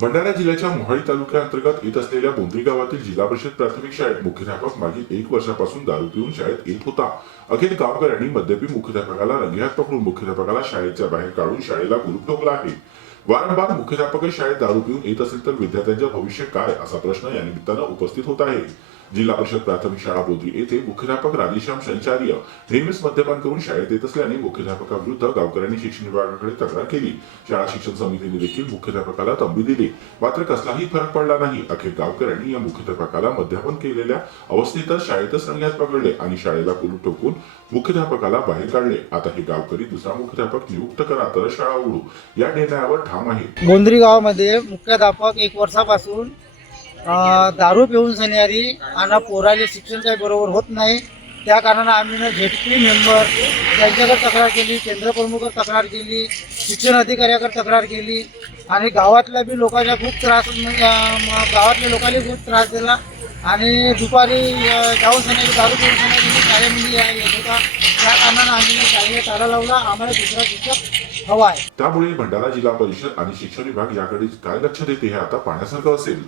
भंडारा जिल्ह्याच्या मोहाडी तालुक्याअंतर्गत येत असलेल्या बोंद्री गावातील जिल्हा परिषद प्राथमिक शाळेत मुख्याध्यापक मागील एक वर्षापासून दारू पिऊन शाळेत येत होता. अखेर गावकऱ्यांनी मद्यपी मुख्याध्यापकाला रंगेहात पकडून मुख्याध्यापकाला शाळेच्या बाहेर काढून शाळेला कुलूप ठोकला आहे. वारंवार मुख्याध्यापक शाळेत दारू पिऊन येत असेल तर विद्यार्थ्यांचे भविष्य काय? असा प्रश्न या निमित्तानं उपस्थित होत आहे. जिल्हा परिषद प्राथमिक शाळा बोद्री येथे मुख्याध्यापक राधेश्याम संचार्य नेहमीच मद्यपान करून शाळेत येत असल्याने मुख्याध्यापकाविरुद्ध गावकऱ्यांनी शिक्षण विभागाकडे तक्रार केली. शाळा शिक्षण समितीने देखील मुख्याध्यापकाला तंबी दिली. मात्र कसलाही फरक पडला नाही. अखेर गावकऱ्यांनी या मुख्याध्यापकाला मद्यपान केलेल्या अवस्थेतच शाळेतच रंगण्यात पकडले आणि शाळेला कुलूप ठोकून मुख्याध्यापकाला बाहेर काढले. आता हे गावकरी दुसरा मुख्याध्यापक नियुक्त करा तर शाळा उघडू. या निर्णयावर ठाम आहे. गोंधरी गावामध्ये मुख्याध्यापक एक वर्षापासून दारू पिऊन सन्यारी आणि पोराले शिक्षण काही बरोबर होत नाही. त्या कारणानं आम्ही ना झेडपी मेंबर त्यांच्याकडे तक्रार केली केंद्रप्रमुखावर तक्रार केली शिक्षण अधिकाऱ्याकडे तक्रार केली. आणि गावातल्या बी लोकांना खूप त्रास गावातल्या लोकांनी खूप त्रास दिला. आणि दुपारी जाऊन सन्यारी दारू पिऊन सन्यारी शाळेमध्ये येत होता त्या कारणानं आम्ही ना शाळेला लावला. आम्हाला दुसरा शिक्षक हवा आहे. त्यामुळे भंडारा जिल्हा परिषद आणि शिक्षण विभाग याकडे काय लक्ष देते हे आता पाहण्यासारखं असेल.